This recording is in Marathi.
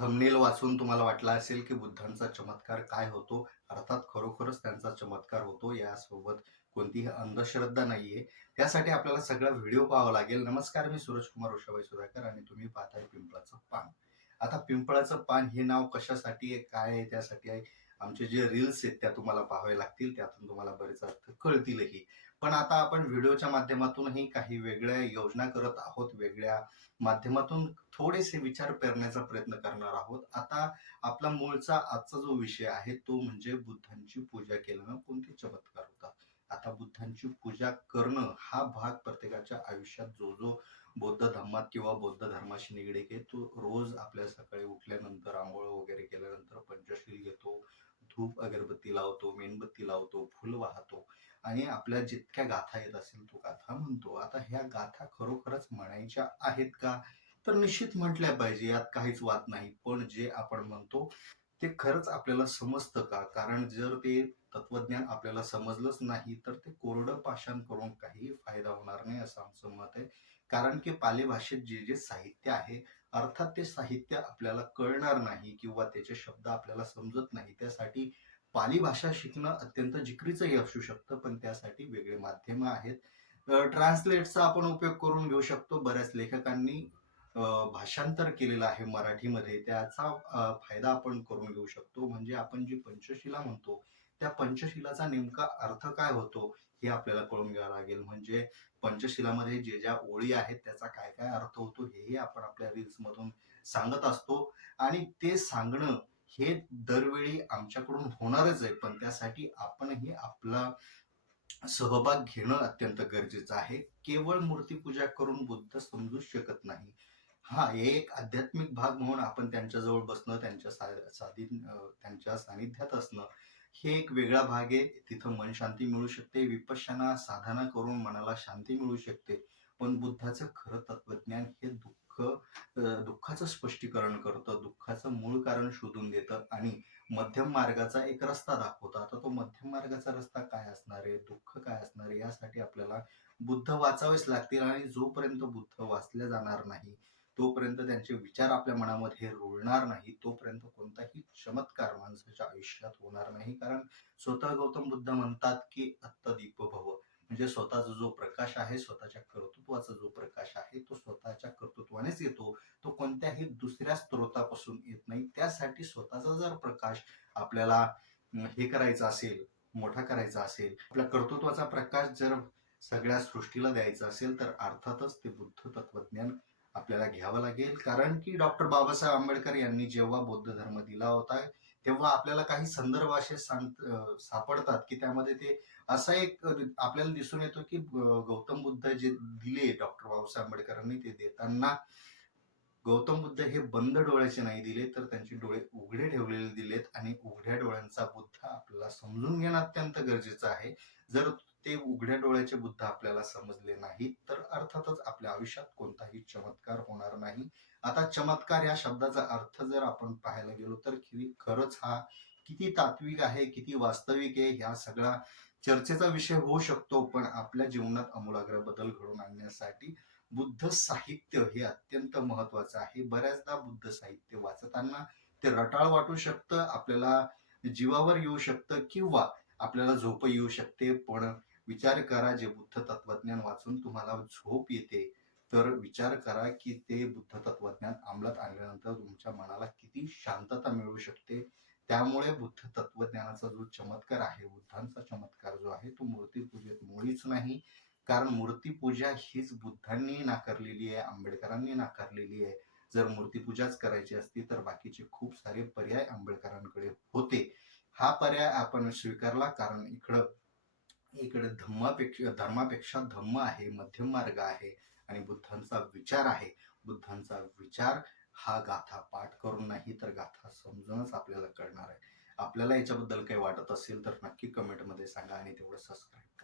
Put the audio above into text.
थंबनेल वाचून तुम्हाला वाटलं असेल की बुद्धांचा चमत्कार काय होतो. अर्थात खरोखरच त्यांचा चमत्कार होतो. यासोबत कोणतीही अंधश्रद्धा नाहीये. त्यासाठी आपल्याला सगळा व्हिडिओ पाहावा लागेल. नमस्कार, मी सूरजकुमार उषाबाई सुधाकर आणि तुम्ही पाहताय पिंपळाचं पान. आता पिंपळाचं पान हे नाव कशासाठी आहे, काय आहे, त्यासाठी आहे. आमचे जे रील्स आहेत त्या तुम्हाला पाहावे लागतील. त्यातून तुम्हाला बरेच अर्थ कळतीलही. पण आता आपण व्हिडिओच्या माध्यमातूनही काही वेगळ्या योजना करत आहोत. वेगळ्या माध्यमातून थोडेसे विचार पेरण्याचा प्रयत्न करणार आहोत. आता आपला मूळचा आजचा जो विषय आहे तो म्हणजे बुद्धांची पूजा केल्यानं कोणते चमत्कार होतात. आता बुद्धांची पूजा करणं हा भाग प्रत्येकाच्या आयुष्यात जो जो बौद्ध धर्मात किंवा बौद्ध धर्माशी निगडीत आहे तो रोज आपल्या सकाळी उठल्यानंतर आंघोळ वगैरे केल्यानंतर पंचशील घेतो, धूप अगरबत्ती लावतो, मेणबत्ती लावतो, फुल वाहतो आणि आपल्या जितक्या गाथा येत असेल तो गाथा म्हणतो. आता ह्या गाथा खरोखरच म्हणायच्या आहेत का? तर निश्चित म्हटल्या पाहिजे, यात काहीच वाद नाही. पण जे आपण म्हणतो ते खरंच आपल्याला समजतं का? कारण जर ते तत्वज्ञान आपल्याला समजलंच नाही तर ते कोरडं पाषाण करून काही फायदा होणार नाही असं आमचं मत आहे. कारण की पाली भाषेत जे जे साहित्य आहे, अर्थात ते साहित्य आपल्याला कळणार नाही किंवा त्याचे शब्द आपल्याला समजत नाही. त्यासाठी पाली भाषा शिकणं अत्यंत जिकरीचंही असू शकतं, पण त्यासाठी वेगळे माध्यम आहेत. ट्रान्सलेटचा आपण उपयोग करून घेऊ शकतो. बऱ्याच लेखकांनी अ, भाषांतर केलेलं आहे मराठीमध्ये. त्याचा फायदा आपण करून घेऊ शकतो. म्हणजे आपण जी पंचशिला म्हणतो, त्या पंचशिलाचा नेमका अर्थ काय होतो हे आपल्याला कळून घ्यावं लागेल. म्हणजे पंचशिलामध्ये जे ज्या ओळी आहेत त्याचा काय काय अर्थ होतो हेही आपण आपल्या रील्समधून सांगत असतो आणि ते सांगणं हे दरवेळी आमच्याकडून होणारच आहे. पण त्यासाठी आपणही आपला सहभाग घेणं अत्यंत गरजेचं आहे. केवळ मूर्तीपूजा करून बुद्ध समजूच शकत नाही. हां, हे एक आध्यात्मिक भाग म्हणून आपण त्यांच्याजवळ बसणं, त्यांच्या सानिध्यात असणं, हे एक वेगळा भाग आहे. तिथं मन शांती मिळू शकते. विपश्यना साधना करून मनाला शांती मिळू शकते. पण बुद्धाचं खरं तत्वज्ञान हे दुःखाचं स्पष्टीकरण करतं, दुःखाचं मूळ कारण शोधून देतं आणि मध्यम मार्गाचा एक रस्ता दाखवतं. आता तो मध्यम मार्गाचा रस्ता काय असणार आहे, दुःख काय असणार आहे, यासाठी आपल्याला बुद्ध वाचावेच लागतील आणि जोपर्यंत बुद्ध वाचले जाणार नाही, तोपर्यंत त्यांचे विचार आपल्या मनामध्ये रुळणार नाही, तोपर्यंत कोणताही चमत्कार माणसाच्या आयुष्यात होणार नाही. कारण स्वतः गौतम बुद्ध म्हणतात की आत्मदीपो भव. म्हणजे स्वतःचा जो प्रकाश आहे, स्वतःच्या कर्तृत्वाचा जो प्रकाश आहे, तो स्वतःच्या कर्तृत्वानेच येतो. तो कोणत्याही दुसऱ्या स्रोतापासून येत नाही. त्यासाठी स्वतःचा जर प्रकाश आपल्याला हे करायचा असेल, मोठा करायचा असेल, आपल्या कर्तृत्वाचा प्रकाश जर सगळ्या सृष्टीला द्यायचा असेल, तर अर्थातच ते बुद्ध तत्वज्ञान आपल्याला घ्यावं लागेल. कारण की डॉक्टर बाबासाहेब आंबेडकर यांनी जेव्हा बौद्ध धर्म दिला होता, तेव्हा आपल्याला काही संदर्भ असे सापडतात की त्यामध्ये ते असा एक आपल्याला दिसून येतो की गौतम बुद्ध जे दिले डॉक्टर बाबासाहेब आंबेडकरांनी ते देताना गौतम बुद्ध हे बंद डोळ्याचे नाही दिले, तर त्यांचे डोळे उघडे ठेवलेले दिलेत आणि उघड्या डोळ्यांचा बुद्ध आपल्याला समजून घेणं अत्यंत गरजेचं आहे. जर ते उघड्या डोळ्याचे बुद्ध आपल्याला समजले नाहीत, तर अर्थातच आपल्या आयुष्यात कोणताही चमत्कार होणार नाही. आता चमत्कार या शब्दाचा अर्थ जर आपण पाहायला गेलो, तर खरंच हा किती तात्विक आहे, किती वास्तविक आहे, ह्या सगळा चर्चेचा विषय होऊ शकतो. पण आपल्या जीवनात आमूलाग्र बदल घडवून आणण्यासाठी बुद्ध साहित्य हे अत्यंत महत्वाचं आहे. बऱ्याचदा बुद्ध साहित्य वाचताना ते रटाळ वाटू शकतं, आपल्याला जीवावर येऊ शकतं किंवा आपल्याला झोप येऊ शकते. पण विचार करा, जे बुद्ध तत्वज्ञान वाचून तुम्हाला झोप येते, तर विचार करा की ते बुद्ध तत्वज्ञान अंमलात आणल्यानंतर तुमच्या मनाला किती शांतता मिळू शकते. त्यामुळे बुद्ध तत्वज्ञानाचा जो चमत्कार आहे, बुद्धांचा चमत्कार जो आहे, तो मूर्तीपूजेत मुळीच नाही. कारण मूर्तीपूजा हीच बुद्धांनी नाकारलेली आहे, आंबेडकरांनी नाकारलेली आहे. जर मूर्तीपूजाच करायची असती तर बाकीचे खूप सारे पर्याय आंबेडकरांकडे होते. हा पर्याय आपण स्वीकारला कारण इकडं इकडे धर्मापेक्षा धम्म आहे, मध्यम मार्ग आहे आणि बुद्धांचा विचार आहे. बुद्धांचा विचार हा गाथा पाठ करून नाही, तर गाथा समजूनच आपल्याला कळणार आहे. आपल्याला याच्याबद्दल काही वाटत असेल तर नक्की कमेंटमध्ये सांगा आणि तेवढं सबस्क्राईब